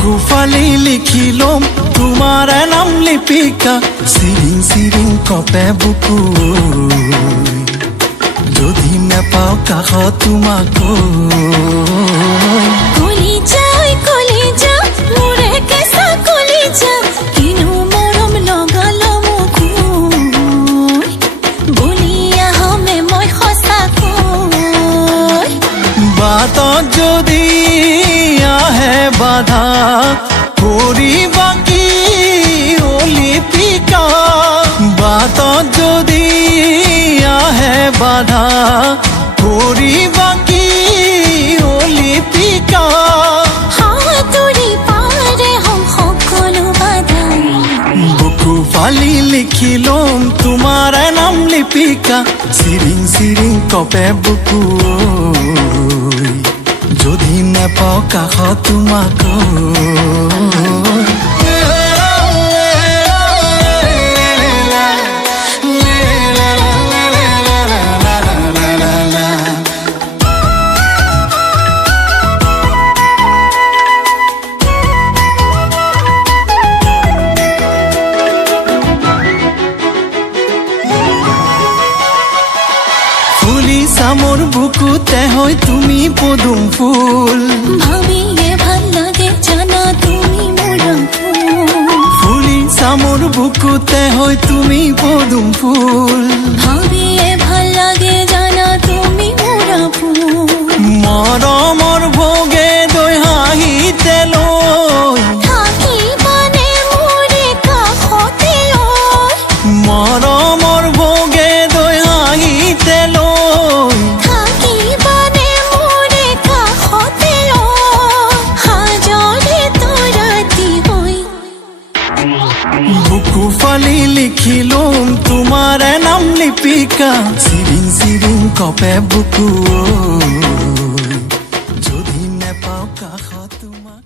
বুকু ফালি লিখিলম তোমাৰ নাম লিপিকা চিৰিং চিৰিং কপে বুকু যদি নেপাও কাষত তোমাক কলিজা মোৰে কেঁচা কলিজা কিনো মৰম লগাল মোক বুলি আহমে মই সঁচাকৈ বাটত যদি আহে বাধা কৰিবা কি লিপিকা বাটত যদি আহে বাধা কৰিবা কি লিপিকা হাতুৰি পাৰে হম সকলো বাধা বুকু ফালি লিখিলম তোমাৰ নাম লিপিকা চিৰিং চিৰিং কপে বুকু যদি নেপাও কাষত তোমাক মোৰ বুকুতে হয় তুমি পদুম ফুল ভাবিয়ে ভাল লাগে জানা তুমি মোৰ ফুলিছা মোৰ বুকুতে হয় তুমি পদুম ফুল ভাবিয়ে ভাল লাগে জানা তুমি মোৰ মৰমৰ ভোগে দৈ হাঁহিতে লৈ থাকিবানে মোৰে কাষতে মৰমৰ ভোগে দৈ হাঁহিতে লৈ থাকিবানে মোৰে কাষতে হাজৰে তৰাতি হৈ বুকু ফালি লিখিলম তোমাৰ নাম লিপিকা চিৰিং চিৰিং কপে বুকু যদি নেপাও কাষত তোমাক